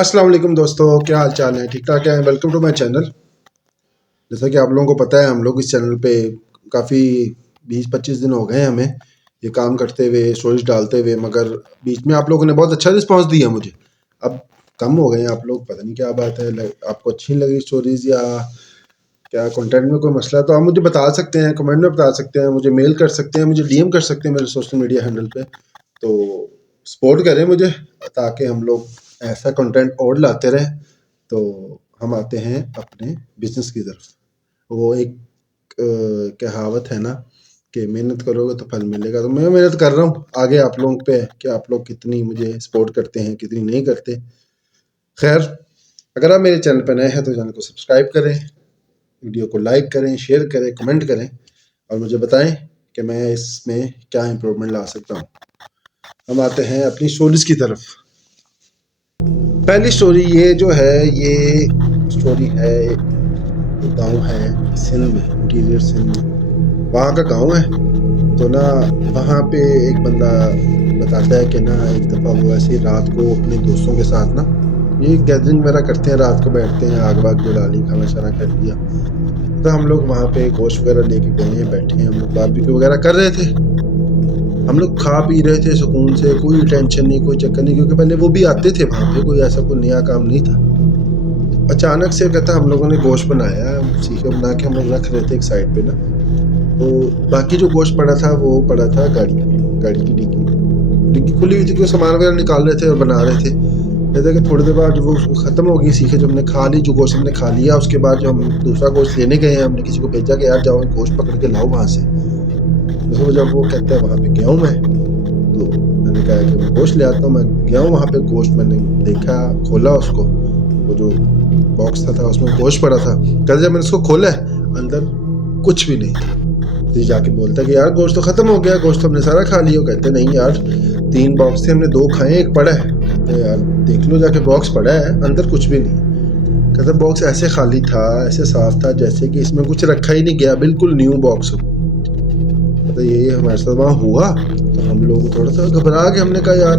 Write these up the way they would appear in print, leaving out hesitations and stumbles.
अस्सलाम वालेकुम दोस्तों, क्या हाल चाल है? ठीक ठाक है। Welcome to my channel. जैसा कि आप लोगों को पता है, हम लोग इस चैनल पे काफ़ी 20-25 दिन हो गए हैं हमें ये काम करते हुए, स्टोरीज डालते हुए, मगर बीच में आप लोगों ने बहुत अच्छा रिस्पांस दिया मुझे। अब कम हो गए हैं आप लोग, पता नहीं क्या बात है, आपको अच्छी नहीं लगी स्टोरीज या क्या कंटेंट में कोई मसला है तो आप मुझे बता सकते हैं, कमेंट में बता सकते हैं, मुझे मेल कर सकते हैं, मुझे डीएम कर सकते हैं मेरे सोशल मीडिया हैंडल पे। तो सपोर्ट करें मुझे ताकि हम लोग ऐसा कंटेंट और लाते रहें। तो हम आते हैं अपने बिजनेस की तरफ। वो एक कहावत है ना कि मेहनत करोगे तो फल मिलेगा। तो मैं मेहनत कर रहा हूँ, आगे आप लोगों पे है कि आप लोग कितनी मुझे सपोर्ट करते हैं, कितनी नहीं करते। खैर, अगर आप मेरे चैनल पर नए हैं तो चैनल को सब्सक्राइब करें, वीडियो को लाइक करें, शेयर करें, कमेंट करें और मुझे बताएं कि मैं इसमें क्या इम्प्रूवमेंट ला सकता हूँ। हम आते हैं अपनी स्टोरीज की तरफ। पहली स्टोरी ये जो है, ये स्टोरी है, एक गांव है सिंध में, इंटीरियर सिंध में, वहाँ का गांव है। तो ना वहाँ पे एक बंदा बताता है कि ना एक दफ़ा वो ऐसे रात को अपने दोस्तों के साथ ना ये गैदरिंग वगैरह करते हैं, रात को बैठते हैं, आग वाग जला ली, खाना शाना कर लिया। तो हम लोग वहाँ पे गोश्त वगैरह लेके गए हैं, बैठे हैं, हम लोग बारबेक्यू वगैरह कर रहे थे। हम लोग खा पी रहे थे सुकून से, कोई टेंशन नहीं, कोई चक्कर नहीं, क्योंकि पहले वो भी आते थे वहाँ पे, कोई ऐसा कोई नया काम नहीं था। अचानक से कहता हम लोगों ने गोश्त बनाया, सीखे बना के हम लोग रख रहे थे एक साइड पे ना। तो बाकी जो गोश्त पड़ा था वो पड़ा था गाड़ी में, गाड़ी की डिग्गी खुली हुई थी कि सामान वगैरह निकाल रहे थे और बना रहे थे। कहते कि थोड़ी देर बाद जब वो ख़त्म हो गई सीखे, जो हमने खा ली, जो गोश्त हमने खा लिया, उसके बाद जो हम दूसरा गोश्त लेने गए हैं, हमने किसी को भेजा कि यार जाओ गोश्त पकड़ के लाओ वहाँ से। तो जब वो कहता है वहाँ पे गया हूँ मैं, तो मैंने कहा कि मैं गोश्त ले आता हूँ। मैं गया हूँ वहाँ पे, गोश्त मैंने देखा, खोला उसको, वो जो बॉक्स था उसमें गोश्त पड़ा था। कहते जब मैंने उसको खोला अंदर कुछ भी नहीं था। तो जाके बोलता कि यार गोश्त तो ख़त्म हो गया, गोश्त तो हमने सारा खा लिया। कहते नहीं यार, 3 बॉक्स थे, हमने 2 खाए, एक पड़ा है। कहते यार देख लो जाके, बॉक्स पड़ा है, अंदर कुछ भी नहीं। कहते बॉक्स ऐसे खाली था, ऐसे साफ था जैसे कि इसमें कुछ रखा ही नहीं गया, बिल्कुल न्यू बॉक्स हो। तो ये हमारे साथ वहाँ हुआ। तो हम लोग थोड़ा सा घबरा के हमने कहा यार,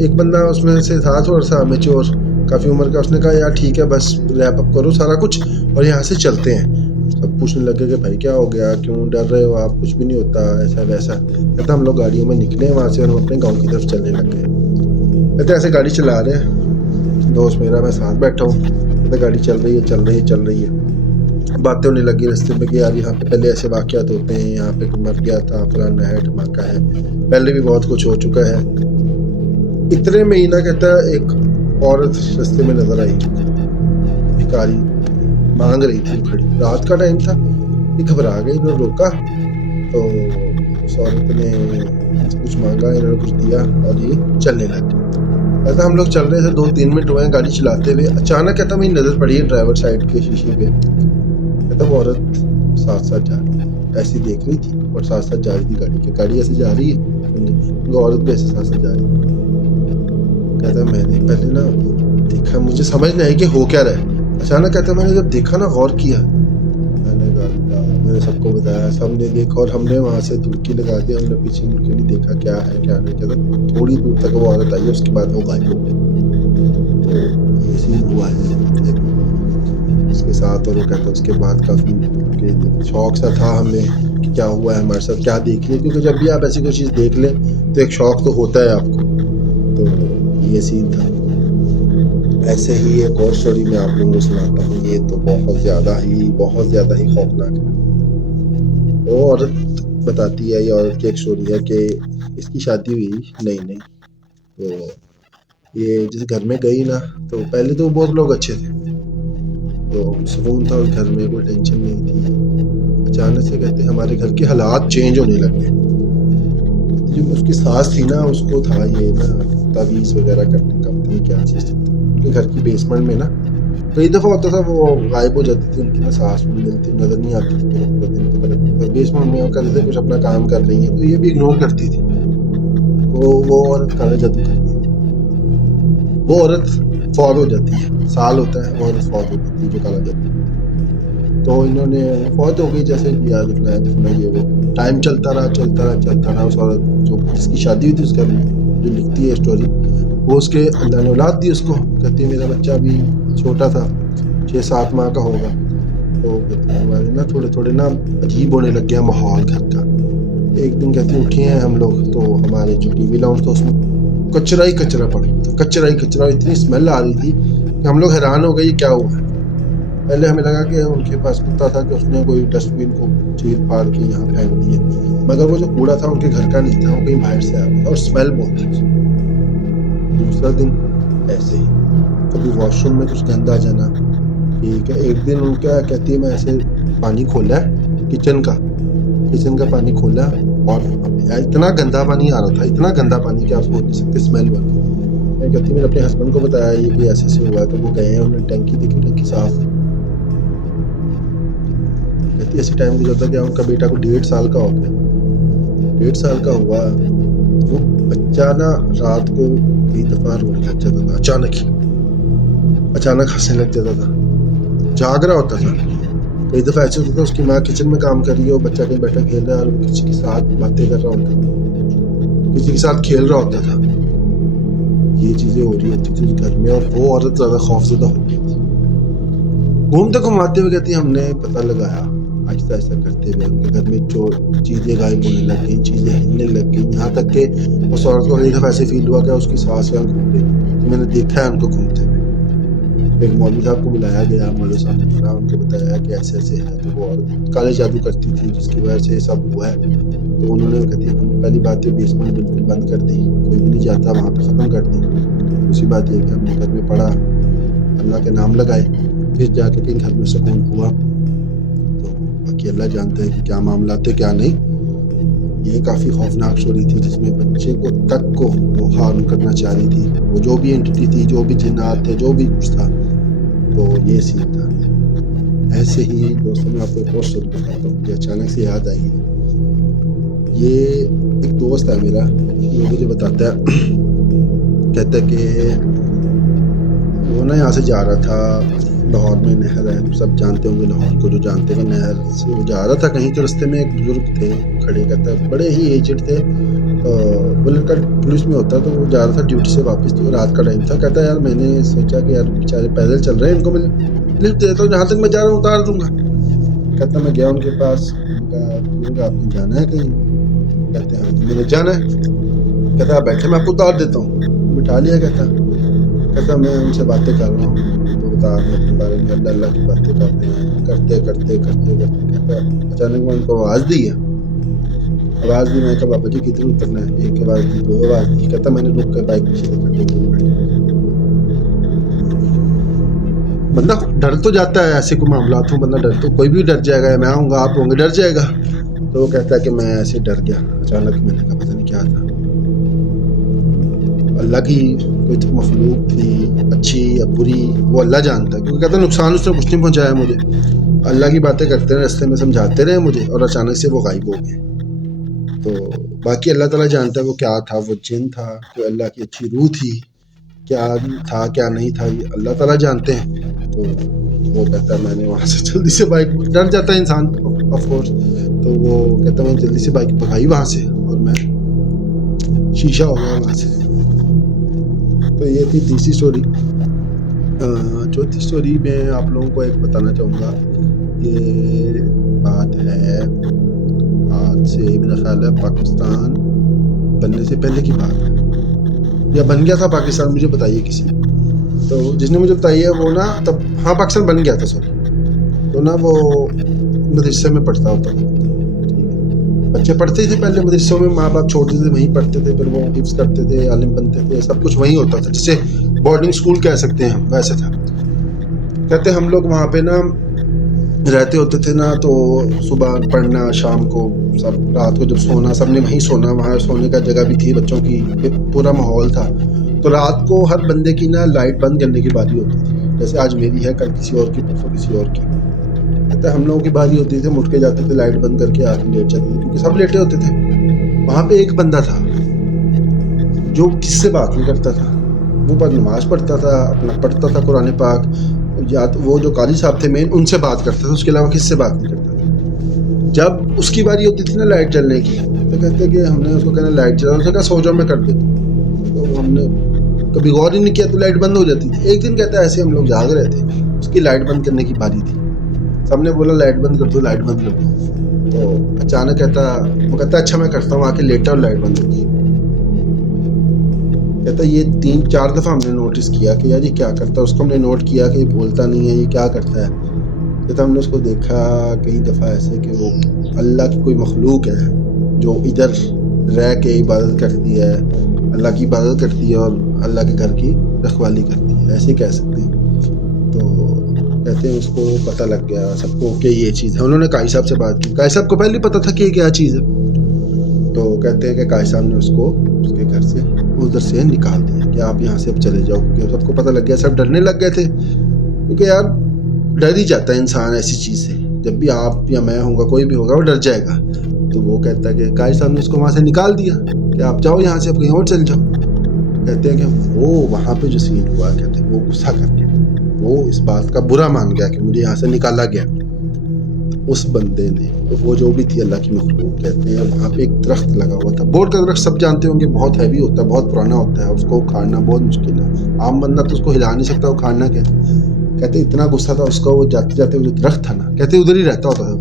एक बंदा उसमें से था थोड़ा सा मेच्योर, काफ़ी उम्र का, उसने कहा यार ठीक है बस रैप अप करो सारा कुछ और यहाँ से चलते हैं। सब पूछने लगे कि भाई क्या हो गया, क्यों डर रहे हो आप, कुछ भी नहीं होता ऐसा वैसा। कहता हम लोग गाड़ियों में निकले वहाँ से और हम अपने गाँव की तरफ चलने लग गए। कहते ऐसे गाड़ी चला रहे हैं, दोस्त मेरा, मैं साथ बैठा हूँ। कहते गाड़ी चल रही है, चल रही है, चल रही है। बातें होने लगी रास्ते में कि यार यहाँ पे पहले ऐसे वाक़यात होते हैं, यहाँ पे मर गया था, फलाना है, धमाका है, पहले भी बहुत कुछ हो चुका है। इतने में ही ना कहता एक औरत रास्ते में नजर आई, भिखारी मांग रही थी खड़ी, रात का टाइम था। ये घबरा गई, इन्होंने रोका तो उस औरत ने कुछ मांगा, इन्होंने कुछ दिया और ये चलने लग गए। ऐसा हम लोग चल रहे थे, 2-3 मिनट हुए गाड़ी चलाते हुए। अचानक कहता मेरी नज़र पड़ी है ड्राइवर साइड के शीशे पे। कहता वो औरत साथ साथ जा रही है, ऐसी देख रही थी और साथ साथ जा रही थी गाड़ी के, गाड़ी ऐसे जा रही है, वो औरत भी ऐसे साथ साथ जा रही है। कहता मैंने पहले ना देखा, मुझे समझ नहीं आई कि हो क्या रहा है। अचानक कहता मैंने जब देखा ना, गौर किया, मैंने सबको बताया, सबने देखा और हमने वहाँ से दुड़की लगा दी, हमने पीछे मुड़ के नहीं देखा क्या है क्या नहीं। कहता थोड़ी दूर तक वो औरत आई, उसके बाद वो गायब हो गई। तो ये सीन हुआ है उसके साथ। और वो कहता उसके बाद काफ़ी शौक सा था हमें कि क्या हुआ है हमारे साथ, क्या देख लिया, क्योंकि जब भी आप ऐसी कोई चीज़ देख लें तो एक शौक तो होता है आपको। तो ये सीन था। ऐसे ही एक और स्टोरी मैं आप लोगों को सुनाता हूँ, ये तो बहुत ज़्यादा ही खौफनाक है। वो औरत बताती है, ये औरत की एक स्टोरी है कि इसकी शादी हुई नई, तो ये जिस घर में गई ना, तो पहले तो बहुत लोग अच्छे थे, तो सुकून था उस घर में, कोई टेंशन नहीं थी। अचानक से कहते हमारे घर के हालात चेंज होने लगे। जो उसकी सास थी ना, उसको था ये ना तावीज़ वगैरह करने का, पता नहीं क्या सिस्टम था उनके घर की बेसमेंट में ना। कई दफ़ा होता था वो गायब हो जाती थी, उनकी ना सास भी मिलती नज़र नहीं आती थी, पूरा दिन पता लगता था बेसमेंट में, कहते थे कुछ अपना काम कर रही है, तो ये भी इग्नोर करती थी। तो वो औरत काला जादू करती थी, वो औरत फौत हो जाती है, साल होता है, वो औरत फौत हो जाती है जो काला जादू। तो इन्होंने फौत हो गई, जैसे किया दफना ये वो, टाइम चलता रहा। उस औरत जो जिसकी शादी हुई थी उस घर में, जो लिखती है स्टोरी, وہ اس کے اللہ نے اولاد دی اس کو. کہتی ہے میرا بچہ بھی چھوٹا تھا, 6-7 ماہ کا ہوگا. تو کہتی ہے ہمارے نا تھوڑے نا عجیب ہونے لگ گیا ماحول گھر کا. ایک دن کہتی اٹھے ہیں ہم لوگ, تو ہمارے جو ٹی وی لاؤنج تھا اس میں کچرا ہی کچرا پڑا تھا, کچرا ہی کچرا. اتنی اسمیل آ رہی تھی کہ ہم لوگ حیران ہو گئے یہ کیا ہوا ہے. پہلے ہمیں لگا کہ ان کے پاس کتا تھا کہ اس نے کوئی ڈسٹ بین کو چیر پھاڑ کے یہاں پھینک دیے, مگر وہ جو کوڑا تھا ان کے گھر کا نہیں تھا, وہ کہیں باہر سے آیا تھا اور اسمیل بہت تھی. دوسرا دن ایسے ہی کبھی واش روم میں کچھ گندا جانا. ٹھیک ہے, ایک دن ان کیا کہتی ہے میں ایسے پانی کھولا ہے کچن کا پانی کھولا اور اتنا گندا پانی آ رہا تھا, اتنا گندا پانی کہ آپ سوچ نہیں سکتے, اسمیل بنا. میں کہتی میں نے اپنے ہسبینڈ کو بتایا یہ کہ ایسے سے ہوا ہے, تو وہ گئے ہیں, انہوں نے ٹینکی دیکھی, ٹینکی صاف. کہتی ایسے ٹائم گزرتا کہ ان کا بیٹا کو 1.5 سال کا ہو گیا. 1.5 سال کا ہوا, وہ بچہ نا رات کو کئی دفعہ رونے لگ جاتا تھا, اچانک ہنسنے لگ جاتا تھا, جاگ رہا ہوتا تھا. کئی دفعہ ایسے ہوتا تھا اس کی ماں کچن میں کام کر رہی ہے اور بچہ کہیں بیٹھا کھیل رہا ہے اور وہ کسی کے ساتھ باتیں کر رہا ہوتا تھا, کسی کے ساتھ کھیل رہا ہوتا تھا. یہ چیزیں ہو رہی ہوتی تھی گھر میں, اور وہ عورت زیادہ خوفزدہ ہو گئی تھی. گھومتے گھماتے ہوئے کہتی ہم نے پتہ لگایا, آہستہ آہستہ کرتے ہوئے ان کے گھر میں جو چیزیں غائب ہونے لگ گئیں, چیزیں ہلنے لگ گئیں, یہاں تک کہ اس عورت کو ایک دفعہ ایسے فیل ہوا کہ اس کی سانس یہاں گھوم رہی تھی. میں نے دیکھا ہے ان کو گھومتے ہوئے. ایک مولوی صاحب کو بلایا گیا, مولوی صاحب نے پڑھا, ان کو بتایا کہ ایسے ایسے ہے. تو وہ عورت کالے جادو کرتی تھی جس کی وجہ سے یہ سب ہوا ہے. تو انہوں نے کہتی ہم پہلی بات یہ بیسمنٹ بالکل بند کر دی, کوئی بھی نہیں جاتا وہاں پہ, ختم کر دی. دوسری بات یہ کہ ہم نے گھر میں پڑھا, اللہ کے نام لگائے, پھر جا کے کہیں گھر میں سکون ہوا. تو باقی اللہ جانتا ہے کہ کیا معاملات تھے کیا نہیں. یہ کافی خوفناک اسٹوری تھی جس میں بچے کو تک کو وہ ہارم کرنا چاہ رہی تھی, وہ جو بھی اینٹی تھی, جو بھی جنات تھے, جو بھی کچھ تھا. تو یہ سین تھا. ایسے ہی دوستوں میں آپ کو ایک اور اسٹوری بتاتا ہوں, مجھے اچانک سے یاد آئی ہے. یہ ایک دوست ہے میرا, وہ مجھے بتاتا ہے, کہتا ہے کہ وہ نا یہاں سے جا رہا تھا, لاہور میں نہر ہے, سب جانتے ہوں گے لاہور کو, جو جانتے ہیں نہر سے وہ جا رہا تھا کہیں. تو رستے میں ایک بزرگ تھے کھڑے, کہتا ہے بڑے ہی ایجڈ تھے. وہ لڑکا پولیس میں ہوتا, تو وہ جا رہا تھا ڈیوٹی سے واپس, تو رات کا ٹائم تھا. کہتا ہے یار میں نے سوچا کہ یار بیچارے پیدل چل رہے ہیں, ان کو میں لفٹ دیتا ہوں, جہاں تک میں جا رہا ہوں اتار دوں گا. کہتا میں گیا ان کے پاس, آپ نے جانا ہے کہیں؟ کہتے ہیں ہاں میں نے جانا ہے. کہتا آپ بیٹھے, میں آپ کو اتار دیتا ہوں. بٹھا لیا. کہتا میں ان سے باتیں کر رہا ہوں, وہ بتا رہے ہیں اپنے بارے میں, اللہ کی باتیں کر رہے ہیں, کرتے کہتا اچانک میں ان کو آواز دی ہے. آواز دی, میں کہا بابا جی کتنے اترنا ہے؟ 1 آواز دی, 2 آواز دی. کہتا میں نے رک کے بائک پیچھے سے کر دی. بندہ ڈر تو جاتا ہے, ایسے کوئی معاملات ہوں بندہ ڈر تو, کوئی بھی ڈر جائے گا, میں آؤں گا, آپ ہوں گے, ڈر جائے گا. تو وہ کہتا ہے کہ میں ایسے ڈر گیا اچانک. میں نے کہا پتہ نہیں کیا تھا. اللہ کی کوئی مخلوق تھی, اچھی یا بری, وہ اللہ جانتا ہے. کیونکہ کہتا نقصان اس نے کچھ نہیں پہنچایا مجھے, اللہ کی باتیں کرتے رہے, راستے میں سمجھاتے رہے مجھے, اور اچانک سے وہ غائب ہو گئے. تو باقی اللہ تعالیٰ جانتا ہے وہ کیا تھا, وہ جن تھا, کوئی اللہ کی اچھی روح تھی, کیا تھا کیا نہیں تھا, یہ اللہ تعالیٰ جانتے ہیں. تو وہ کہتا ہے میں نے وہاں سے جلدی سے بائک, ڈر جاتا ہے انسان آف کورس, تو وہ کہتا ہے میں جلدی سے بائک بھگائی وہاں سے, اور میں شیشہ ہو گیا وہاں سے. تو یہ تھی تیسری اسٹوری. چوتھی اسٹوری میں آپ لوگوں کو ایک بتانا چاہوں گا. یہ بات ہے آج سے میرا خیال ہے پاکستان بننے سے پہلے کی بات ہے, یا بن گیا تھا پاکستان, مجھے بتائیے کسی. تو جس نے مجھے بتائی ہے وہ نا تب, ہاں پاکستان بن گیا تھا سر. تو نا وہ مدرسے میں پڑھتا ہوتا تھا. بچے پڑھتے تھے پہلے مدرسوں میں, ماں باپ چھوڑتے تھے وہیں پڑھتے تھے, پھر وہ حفظ کرتے تھے, عالم بنتے تھے, سب کچھ وہیں ہوتا تھا, جسے بورڈنگ اسکول کہہ سکتے ہیں ہم, ویسے تھا. کہتے ہم لوگ وہاں پہ نا رہتے ہوتے تھے نا, تو صبح پڑھنا, شام کو سب, رات کو جب سونا سب نے وہیں سونا, وہاں سونے کا جگہ بھی تھی بچوں کی, پورا ماحول تھا. تو رات کو ہر بندے کی نا لائٹ بند کرنے کی باری ہوتی تھی, جیسے آج میری ہے, کل کسی اور کی, پرسوں کسی اور کی. کہتے ہم لوگوں کی باری ہوتی تھی, اٹھ کے جاتے تھے, لائٹ بند کر کے آ کے لیٹ جاتے تھے, کیونکہ سب لیٹے ہوتے تھے. وہاں پہ ایک بندہ تھا جو کس سے بات نہیں کرتا تھا, وہ پر نماز پڑھتا تھا, اپنا پڑھتا تھا قرآن پاک, یا وہ جو قاری صاحب تھے مین, ان سے بات کرتا تھا, اس کے علاوہ کس سے بات نہیں کرتا تھا. جب اس کی باری ہوتی تھی نا لائٹ جلنے کی, تو کہتے کہ ہم نے اس کو کہنا لائٹ جلا, اس نے کہا سو جاؤ میں کر دیتا ہوں. تو ہم نے कभी गौर ही नहीं किया तो लाइट बंद हो जाती थी। एक दिन कहता है ऐसे हम लोग जाग रहे थे, उसकी लाइट बंद करने की बारी थी, सबने बोला लाइट बंद कर दो, लाइट बंद कर दो। तो अचानक वो कहता अच्छा मैं करता हूँ, आके लेटा और लाइट बंद होगी। कहता ये 3-4 दफ़ा हमने नोटिस किया कि यार ये क्या करता है। उसको हमने नोट किया कि ये बोलता नहीं है, ये क्या करता है। कहता हमने उसको देखा कई दफ़ा ऐसे कि वो अल्लाह की कोई मखलूक है जो इधर रह के इबादत करती है, अल्लाह की इबादत करती है और अल्लाह के घर की रखवाली करती है, ऐसे कह सकते हैं। तो कहते हैं उसको पता लग गया सबको कि ये चीज़ है। उन्होंने काई साहब से बात की, काई साहब को पहले पता था कि ये क्या चीज़ है। तो कहते हैं कि काई साहब ने उसको उसके घर से उधर से निकाल दिया कि आप यहाँ से अब चले जाओ, क्योंकि सबको पता लग गया, सब डरने लग गए थे। क्योंकि यार डर ही जाता है इंसान ऐसी चीज़ से, जब भी आप या मैं होगा कोई भी होगा वो डर जाएगा। तो वो कहता है कि काई साहब ने उसको वहाँ से निकाल दिया कि आप जाओ यहाँ से, अब कहीं और चल जाओ। कहते हैं कि वो वहाँ पे जो सीन हुआ, कहते हैं वो गुस्सा करके वो इस बात का बुरा मान गया कि मुझे यहाँ से निकाला गया। उस बंदे ने, तो वो जो भी थी अल्लाह की मखलूक, कहते हैं वहाँ पे एक दरख्त लगा हुआ था। बोर्ड का दरख्त सब जानते होंगे, बहुत हैवी होता है, बहुत पुराना होता है, उसको उखाड़ना बहुत मुश्किल है। आम बंदा तो उसको हिला नहीं सकता, उखाड़ना क्या। कहते इतना गुस्सा था उसका, वो जाते जाते वो दरख्त था ना, कहते उधर ही रहता होता था,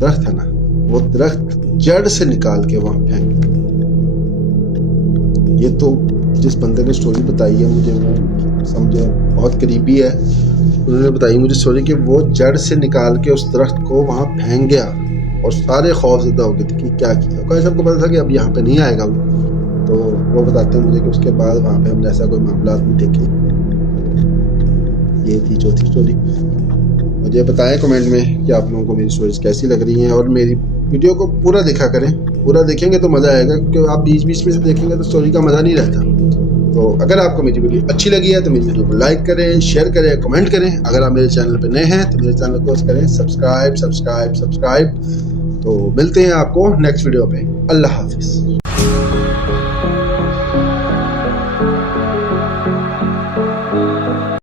दरख्त था ना, वो दरख्त जड़ से निकाल के वहाँ फेंक। ये तो जिस बंदे ने स्टोरी बताई है मुझे, वो समझे बहुत करीबी है, उन्होंने बताई मुझे स्टोरी कि वो जड़ से निकाल के उस दरख्त को वहाँ फेंक गया और सारे खौफजदा हो गए थे कि क्या किया। कोई सबको पता था कि अब यहाँ पे नहीं आएगा वो। तो वो बताते हैं मुझे कि उसके बाद वहाँ पे हमने ऐसा कोई मामला नहीं देखे। ये थी चौथी स्टोरी। मुझे बताएं कमेंट में कि आप लोगों को मेरी स्टोरीज कैसी लग रही हैं, और मेरी वीडियो को पूरा देखा करें। पूरा देखेंगे तो मज़ा आएगा, क्योंकि आप बीच बीच में से देखेंगे तो स्टोरी का मज़ा नहीं रहता। तो अगर आपको मेरी वीडियो अच्छी लगी है तो मेरी वीडियो को लाइक करें, शेयर करें, कमेंट करें। अगर आप मेरे चैनल पर नए हैं तो मेरे चैनल को करें सब्सक्राइब। तो मिलते हैं आपको नेक्स्ट वीडियो पे। अल्लाह हाफिज़।